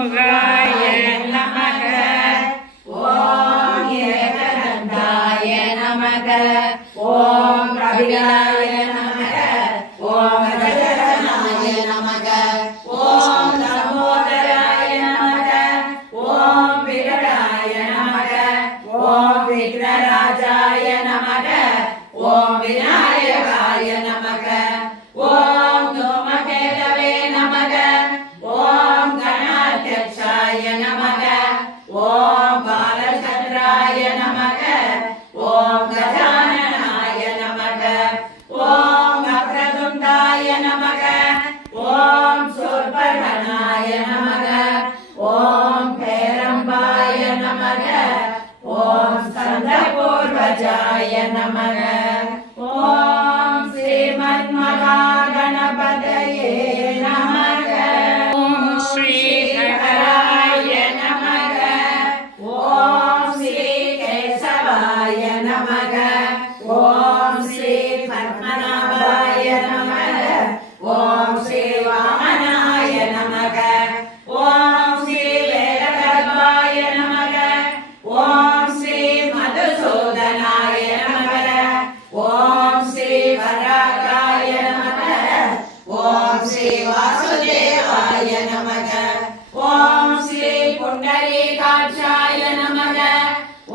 முகாய நமக. ஓம் ஏகதந்தாய நமக. ஓம் கபிலாய நமக. ஓம் கஜகநாய நமக. ஓம் லம்போதராய நமக. ஓம் விகடாய நமக. ஓம் விக்னராஜாய நமக. ஓம் விநாயகாய நமக. ஓம் தூமகேதவே நமக. ஓம் கணாத்யக்ஷாய நமக. ஓம் பாலச்சந்திராய நமக. ஓம் கஜானனாய நமக. ஓம் வக்ரதுண்டாய நமக. ஓம் சூர்பகணாய நமக. ஓம் பேரம்பாய நமக. ஓம் ஸ்கந்தபூர்வஜாய நமக. ஓம் ஸ்ரீமன் மகாகணபதயே நமக. ஓம் ஸ்ரீஹராய நமக. ஓம் ஸ்ரீ கேசவாய நமக. ஓம் ஸ்ரீ பத்மநாபாய நமக. ஓம் ஸ்ரீ வாமனாய நமக. ஓம் ஸ்ரீ வேலகர்பாய நமக. ஓம் ஸ்ரீ மதுசூதனாய நமக. ஓம் ஸ்ரீ வராகாய நமக. ஓம் ஸ்ரீ வாசுதேவாய நமக. ஓம் ஸ்ரீ புண்டரீகாட்சாய நமக.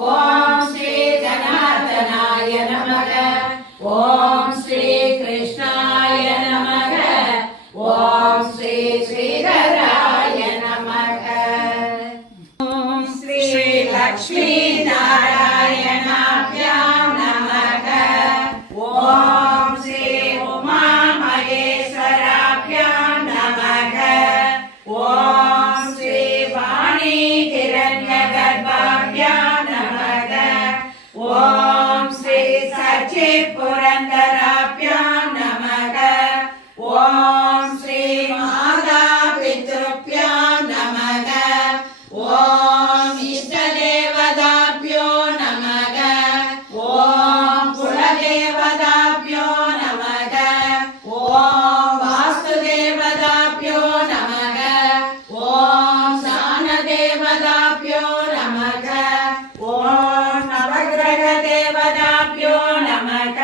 ஓம் ஸ்ரீ ஜனார்தனாய நமக. ஓம் ஸ்ரீ கிருஷ்ணாய நமக. ஓம் ஸ்ரீ ஸ்ரீதராய நமக. ஓம் ஸ்ரீ லக்ஷ்மீ நாராயணாभ्यां நமக. ஓம் ஸ்ரீ உமா மகேஸ்வராभ्यां நமக. ஓம் ஸ்ரீ வாணி கிரண்யகர்பாभ्यां நமக. ஓம் ஸ்ரீ சச்சித் புரந்தராभ्यां நமக. ஓம் ஸ்ரீ மாதா பித்ருभ्यां நமக. ஓம் இஷ்டதேவதாभ्यो நமக. ஓம் குலதேவதாभ्यो நமக. ஓம் வாஸ்துதேவதாभ्यो நமக. ஓம் சானதேவதாभ्यो நமக. ஓம் நவக்கிரகதேவதாभ्यो நமக.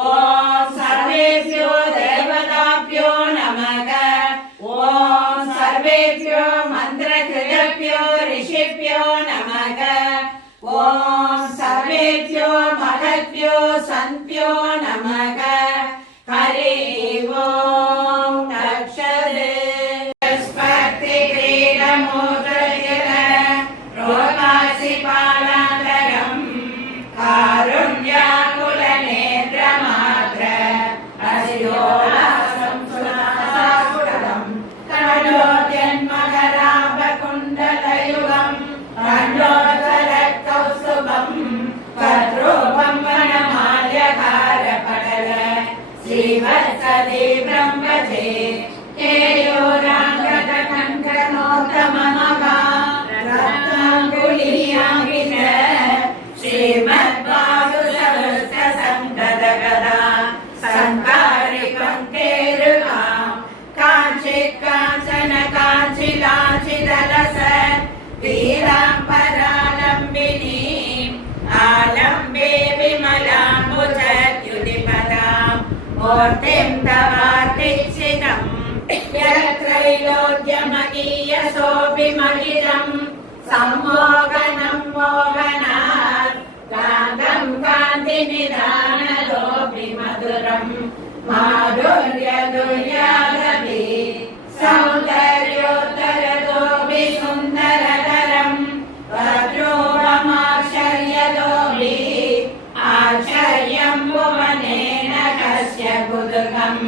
ஓம் சர்வேभ्यो தேவதாभ्यो நமக. ஓம் சர்வேभ्यो மந்திரகிருதभ्यो ரிஷிभ्यो நமக. ஓம் சர்வேभ्यो மகத்भ्यो சந்த்भ्यो நமக. ஹரி ஓம் தக்ஷதே. ஸ்பர்தி கிரீடமோதரிகர ரோகாசி பாலாந்தரம் காருண்யாகுல நேத்ரமாத்ர அசியோலாசம் சுனாசாகுடம் கண்டோத்யன்மகராபகுண்டலயுகம் கண்டோத்வரக்கௌஸ்துபம் பத்ரோபம் வனமால்யகாரபடல ஸ்ரீவத்சதே பிரம்மஜே கேயோராங்கத கங்கணோத்தமமகா ரத்னாங்குலியாங்கித ஸ்ரீமத்பாதுசவஸ்த சங்கதகதா சங்காரிகம் கேருகாம் காஞ்சித் காஞ்சன காஞ்சிலாஞ்சிதலச வீராம்பராலம்பினீம் ஆலம்பே விமலாம்புஜத்யுதிபதாம் மூர்த்திம் தவார்த்திச்சிதம் யத்ரைலோக்யமகீயசோபிமகிதம் சம்மோகனம் மோகனாத் காந்தம் காந்திநிதானதோபி மதுரம் மாதுர்யதுர்யாதபி சௌந்தர்யோத்தரதோபி சுந்தரதரம் வத்ரோபமாச்சர்யதோபி ஆச்சர்யம் புவனேன கஸ்ய குதுகம்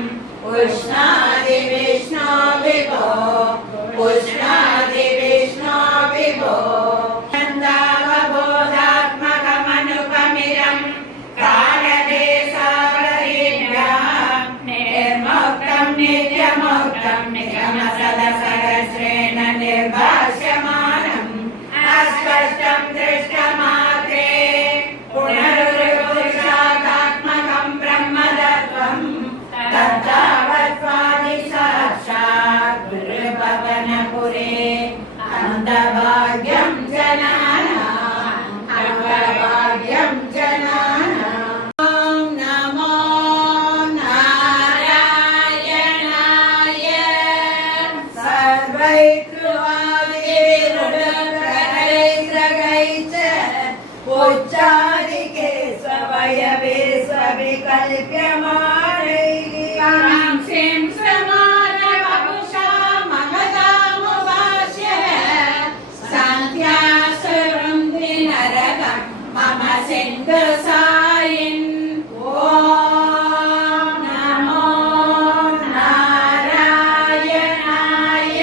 உஷ்ணாதி விஷ்ணோ விபோ உஷ்ணாதி விஷ்ணோ விபோ நந்தாவபோதாத்மகமனுபமிரம் காலதேசாவரீभ्यां निर्मोक्तं नित्यमोक्तं निगमसदसहस्रेण निर्भाष्यमानम् अस्पष्टं दृष्टमात्रे पुनरुरुपुरुषादात्मकं ब्रह्मतत्त्वं तत्तावत्त्वादि विकल्प्यमानैः कांक्षीं समानवपुषा महदामुपास्य सान्ध्यासुरुन्धि नरकं मम सिन्धुसायिन् ॐ नमो नारायणाय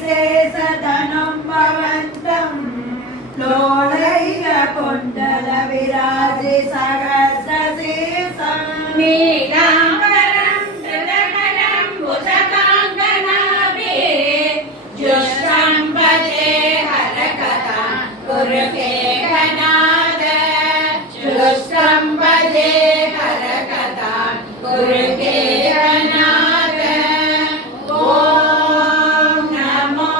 पादालमूलभुविशेषधनं भवन्तं लोलैलकुण्डल विराजि सहस्रशीर्षं नीलाम्बरं धृतकरं भुजगाङ्गनाभिः जुष्टं भजे हरकथां गुरुकेकनाद जुष्टं भजे हरकथां गुरुकेकनाद ॐ नमो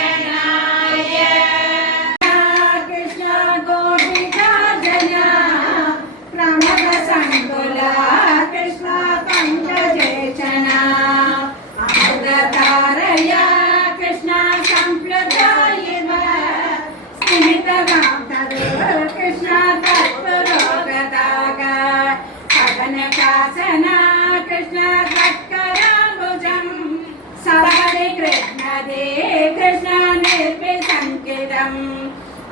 नारायणाय कृष्ण गोपिका जना प्रमद संकुला कृष्ण पंकजेचना अमृतारया कृष्ण संप्लुतायिव कृष्ण तत्पुरोगताग सवनकासना कृष्ण तत्कराम्बुजं सवरि कृष्णदे कृष्ण निर्विसङ्कितं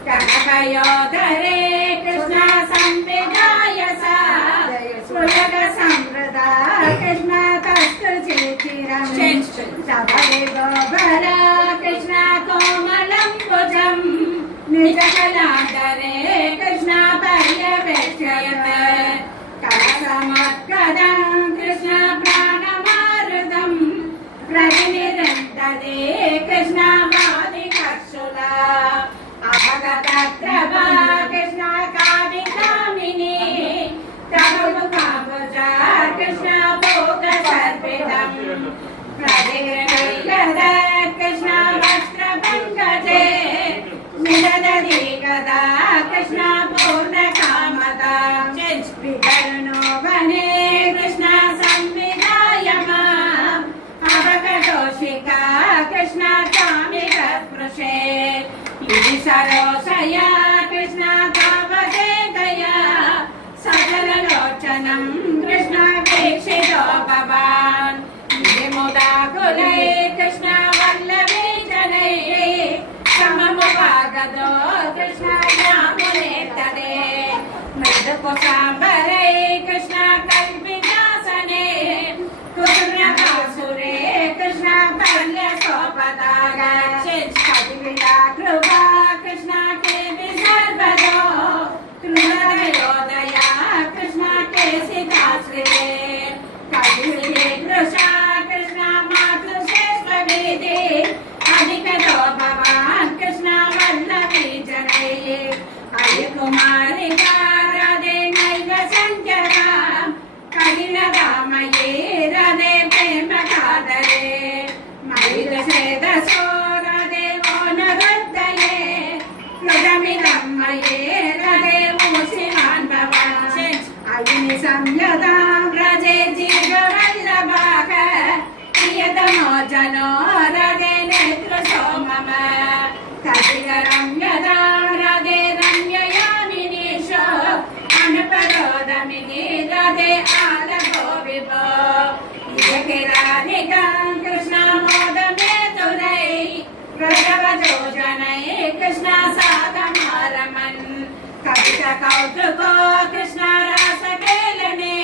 कनकयोदरे कृष्ण संविधाय सा सुलग संवृदा कृष्ण तस्तुचिरं सवरि गोबरा कृष्ण कोमलं भुजं निजकलाधरे कृष्ण पर्यवेक्षयत कलसमत्कदं कृष्ण प्राणमारुदं प्रतिनिरन्तरे कृष्ण वादिकर्षुला अभगतत्रभा कृष्ण कामिकामिनी तवमुखाभुजा कृष्ण भोगसर्पितं प्रदिगृह्यद कृष्ण वस्त्रपङ्कजे निददति कदा कृष्ण पूर्णकामदा विकर्णो वने कृष्ण संविधाय माम् अवगतोषिका कृष्ण कामिकस्पृशे इति सरोषया कृष्ण तावदे दया सकललोचनं कृष्ण वीक्षितो भवान् इति मुदाकुलै कृष्ण वल्लभी जनैः सममुपागतो कृष्ण यामुनेतरे मृदुकुशाम्बरे कृष्ण कल्पितासने कुर्णकासुरे कृष्ण पर्यसोपदाग कविविदा कृपा कृष्ण के विसर्वदो कृष्णदयोदया कृष्ण के सिताश्रिते कविविदे कृषा कृष्ण मातृश्रेष्ठविदे अधिकतो भवान् कृष्ण वल्लभी जनैः अयि कुमारिका राधे नैव शङ्करा कलिनदामये राधे प्रेमकादरे मयिदशेदसो राधे मोनरुद्धये कृतमिदं मये राधे मूषिमान् भवान् अयि संयतां रजे जीववल्लभाः प्रियतमो जनो राधे नेत्रसो मम कविकरं यदा राधे रम्ययामिनीशो अनुपरोदमिति राधे आलभो विभो इति राधिकां कृष्ण मोदमेतुरै प्रजवजोजनै कृष्ण सागमारमन् कवितकौतुको कृष्ण रासकेलने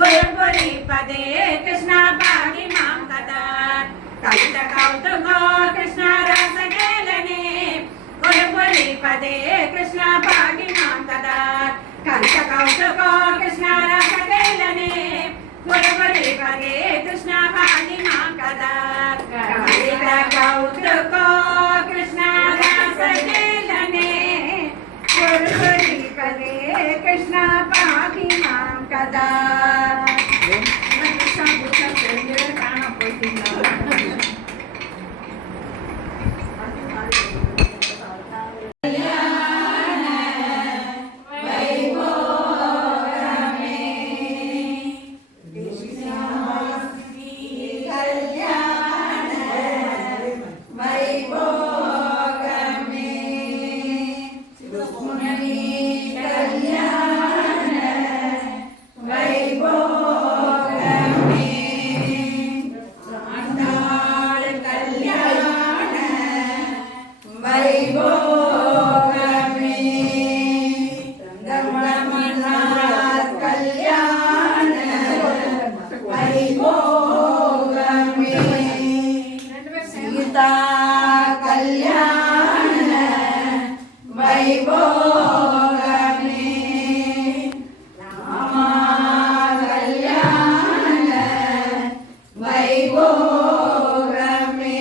गुरुपुरी पदे कृष्ण पाहि मां कदा कवितकौतुको कृष्ण रासकेलने गुरुपुरी पदे कृष्ण पाहि मां कदा कवितकौतुको कृष्ण रासकेलने गुरुपुरी पदे कृष्ण पाहि मां कदा कवितकौतुको कृष्ण रासकेलने गुरुपुरी पदे कृष्ण पाहि मां कदा வைபோகமே ரங்கமன்னார் கல்யாண வைபோகமே சீதா கல்யாண வைபோகமே ராமா கல்யாண வைபோகமே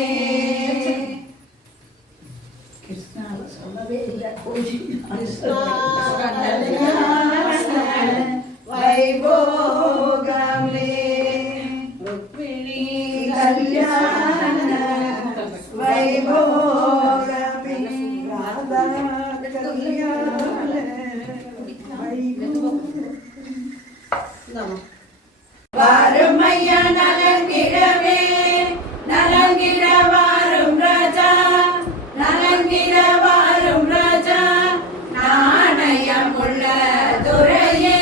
கிருஷ்ணா சொல்லவே இல்லை வைபோகமே ருக்மிணி கல்யாண வைபோகமே ராதா கல்யாண வாருமையா நலங்கிடவே நலங்கிட வாரும் ராஜா நலங்கிட வாரும் ராஜா நாணயமுள்ள துரையே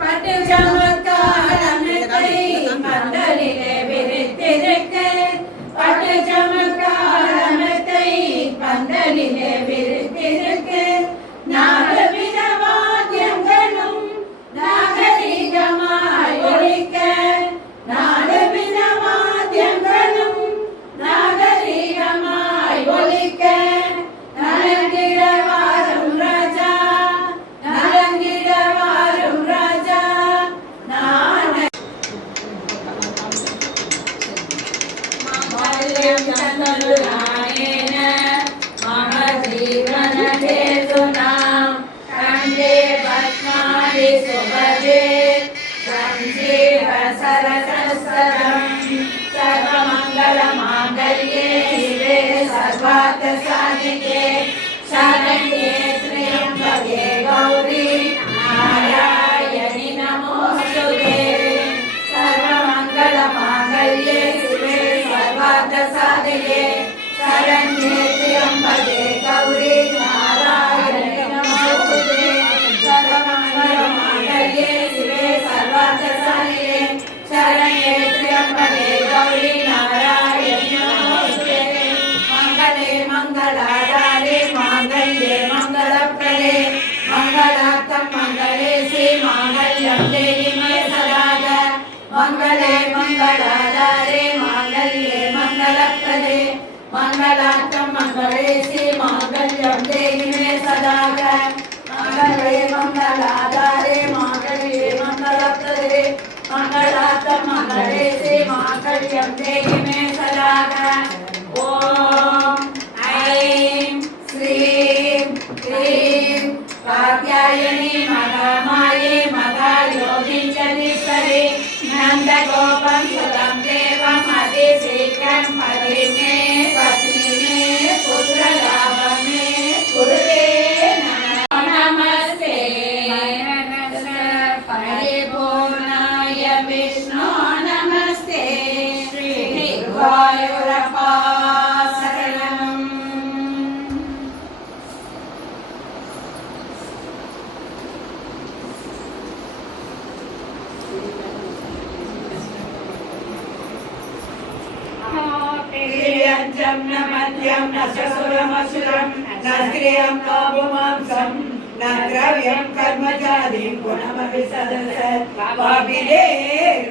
பட்டு சமக்காலத்தை மண்டலிலே விரித்திருக்க பட்டு சமக்காலத்தை பந்தலிலே விரித்திருக்க நாகவித வாத்தியங்களும் நாகரிகமாய் ஒழிக்க நாகவித வாத்தியங்களும் நாகரிகமாய் ஒழிக்க நலங்கிட வாரும் ராஜா நலங்கிட வாரும் ராஜா மங்களம் சந்தனுராயேன மகஜீவன ஹேதுனா கண்டே பத்மாதி சுபதே சஞ்சீவ சரசஸ்தரம் சர்வமங்கள மாங்கல்யே சிவே சர்வார்த்த சாதிகே சரண்யே த்ர்யம்பகே கௌரி நாராயணி நமோஸ்துதே சர்வமங்கள மாங்கல்யே சிவே சர்வார்த்த சாதிகே சரண்யே த்ர்யம்பகே கௌரி நாராயணி நமோஸ்துதே சர்வமங்கள மாங்கல்யே சிவே சர்வார்த்த சாதிகே சரண்யே த்ர்யம்பகே கௌரி நாராயணி நமோஸ்துதே மங்களே மங்களாதாரே மாங்கல்யே மங்களப்ரதே மங்களார்த்தம் மங்களே ஸ்ரீ மாங்கல்யம் தேவி மே சதாக மங்களே மங்களாதாரே மாங்கல்யே மங்களப்ரதே மங்களார்த்தம் மங்களே ஸ்ரீ மாங்கல்யம் தேவி மே சதாக மங்களே மங்களாதாரே மாங்கல்யே மங்களப்ரதே மங்களார்த்தம் மங்களே ஸ்ரீ மாங்கல்யம் தேவி மே சதாக ஓம் ஐம் ஸ்ரீம் க்ரீம் காத்யாயனி மகாமாயே மகாயோகிஞ்சதீஸ்வரி நந்தகோபம் சுதம் தேவம் அதிசீக்கிரம் பதி மே பத்னி மே புத்திரலாபம் மே குருவே நமஸ்தே பரிபூர்ணாய விஷ்ணு நமஸ்தே ஸ்ரீ குருவாயூரப்பா சரணம் न मध्यम न ससुरमसुरम न स्त्रियं न पुमांसं न द्रव्यं कर्मजादिं गुणमपि सदसत् वापिले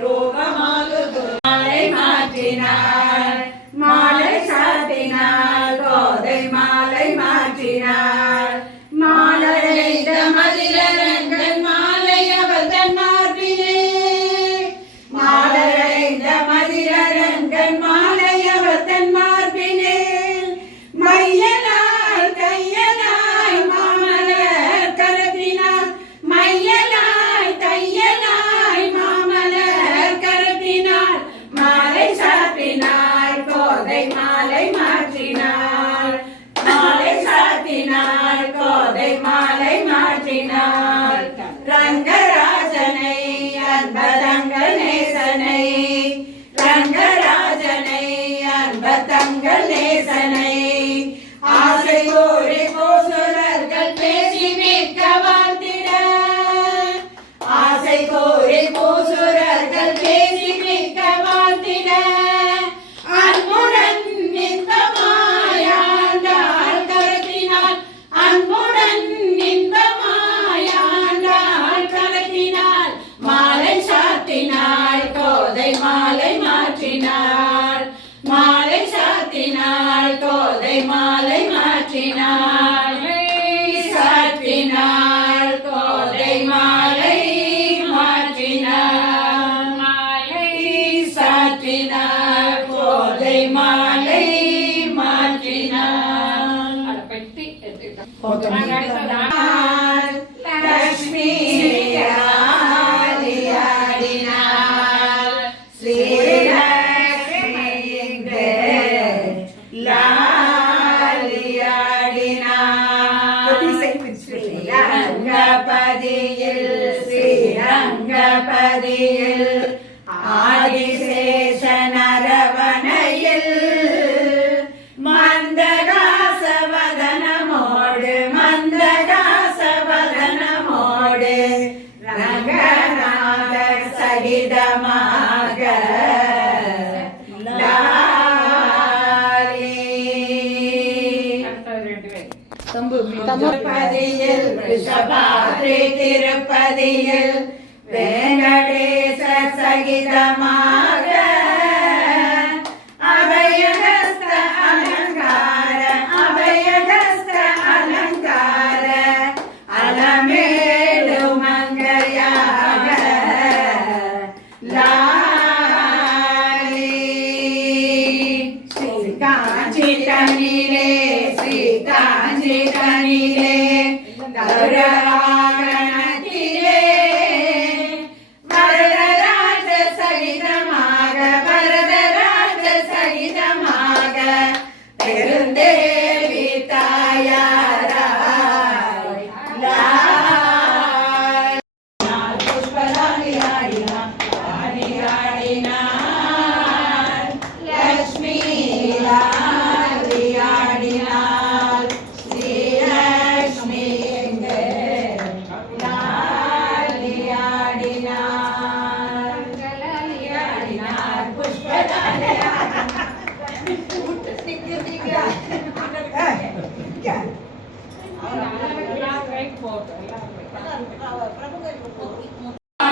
रोगमालुदु माலை மாற்றினார் மாலை சாத்தினார் கோதை மாலை மாற்றினார் மாலையைந்த மதிலரங்கன் மாலை அவள் தன் மார்பிலே மாலையைந்த மதிலரங்கன் மாலை அவள் தன் மார்பிலே மையலாய் கையலாய் மாமலர் கரத்தினார் மையலாய் கையலாய் மாமலர் கரத்தினார் மாலை சாத்தினார் கோதை மாலை மாற்றினார் மாலை சாத்தினார் கோதை மாலை மாற்றினார் ரங்கராஜனை அன்பதங்கள் நேசனை ரங்கராஜனை அன்பதங்கள் நேசனை ஆசை கோரி கோசுரர்கள் பேசி மிக்க வாழ்த்திட ஆசை கோரி கோசுரர்கள் பேசி மிக்க வாழ்த்திட அன்புடன் இன்பமாயாண்டார் மாற்றினாள் சாற்றினாள் கோதை மாலை மாற்றினாள் மாலை சாற்றினாள் கோதை மாலை மாற்றினாள் லக்ஷ்மி ஆடினாள் ஸ்ரீலக்ஷ்மி ஸ்ரீரங்கபதியில் ஆதிசேஷ நரவணையில் மந்தகாசவதனமோடு ரங்கநாத சகிதமாக திருப்பதியில் ரிஷபாத்ரி திருப்பதியில் வெங்கடேச சகிதமாக அபயஹஸ்த அலங்கார அலமேலு மங்கையாக லாலி ஸ்ரீகாஞ்சி தனிலே கௌரவாகணத்திலே வரதராஜ சகிதமாக பெருந்தேவி தாயாராய் புஷ்பராணி ஆடினாள் லக்ஷ்மி ஆடினாள் ஸ்ரீலக்ஷ்மி ஆடினாள் புஷ்பராணி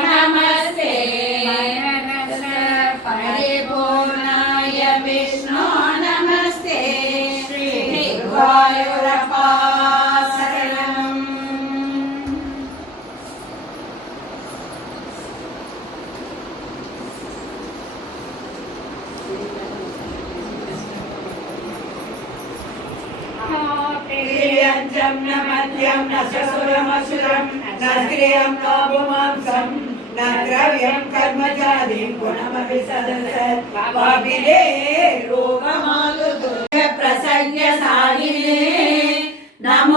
நமஸ்தே பரிபூர்ணாய விஷ்ணு நமஸ்தே ஸ்ரீ குருவாயூரப்பா சரணம். न मध्यं न ससुरमसुरं न स्त्रियं न पुमांसं न द्रव्यं कर्मजादिं गुणमपि सदसत् वापिले रोगमालुतो प्रसज्ञ साहिने नमो